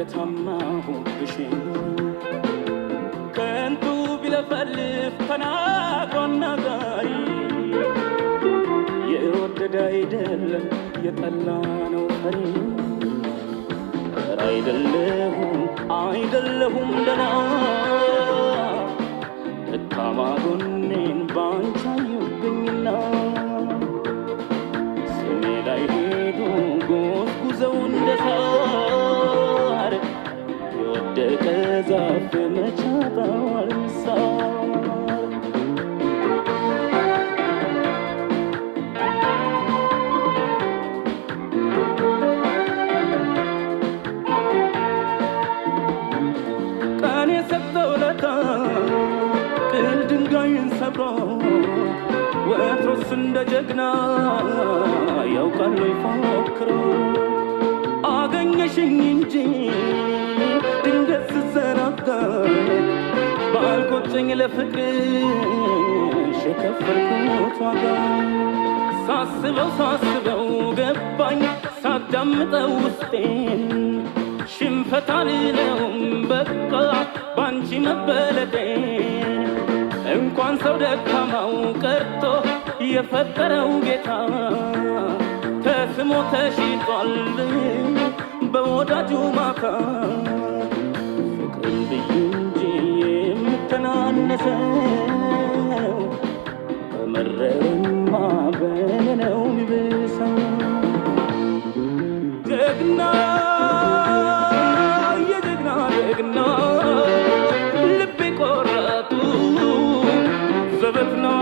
የታማሁብሽ ከንቱ ቢለፈልፍ ተናግሮ ነጋሪ የወደደ አይደለም የጠላ ነው ፈሪ አይደለሁም ደና ደካማ ጎኔን ባንቺ አዩብኝና ስሜ ላይ ሄዱ ጎዝጉዘው እንደ ሳር የወደቀ ዛፍ መች ያጣዋል ሳር ወትሮስ እንደ ጀግና ያውቃል ይፎክር አገኘሽኝ እንጂ ድንገት ስዘናጋ ባልቆጨኝ ለፍቅርሽ የከፈልኩት ዋጋ ሳስበው ገባኝ ሳዳምጠው ውስጤን ሽንፈት አልለውም በቃ ባንቺ መበለጤን እንኳን ሰው ደካማው ቀርቶ የፈጠረው ጌታ ተስሞ ተሽጧል በወዳጁ ማታ ፍቅርን ብዬ እንጂ የምተናነሰው በመረረማ በኔ ነው የሚብሰው ጀግና ልቤ ቆራጡ ዘበት ነው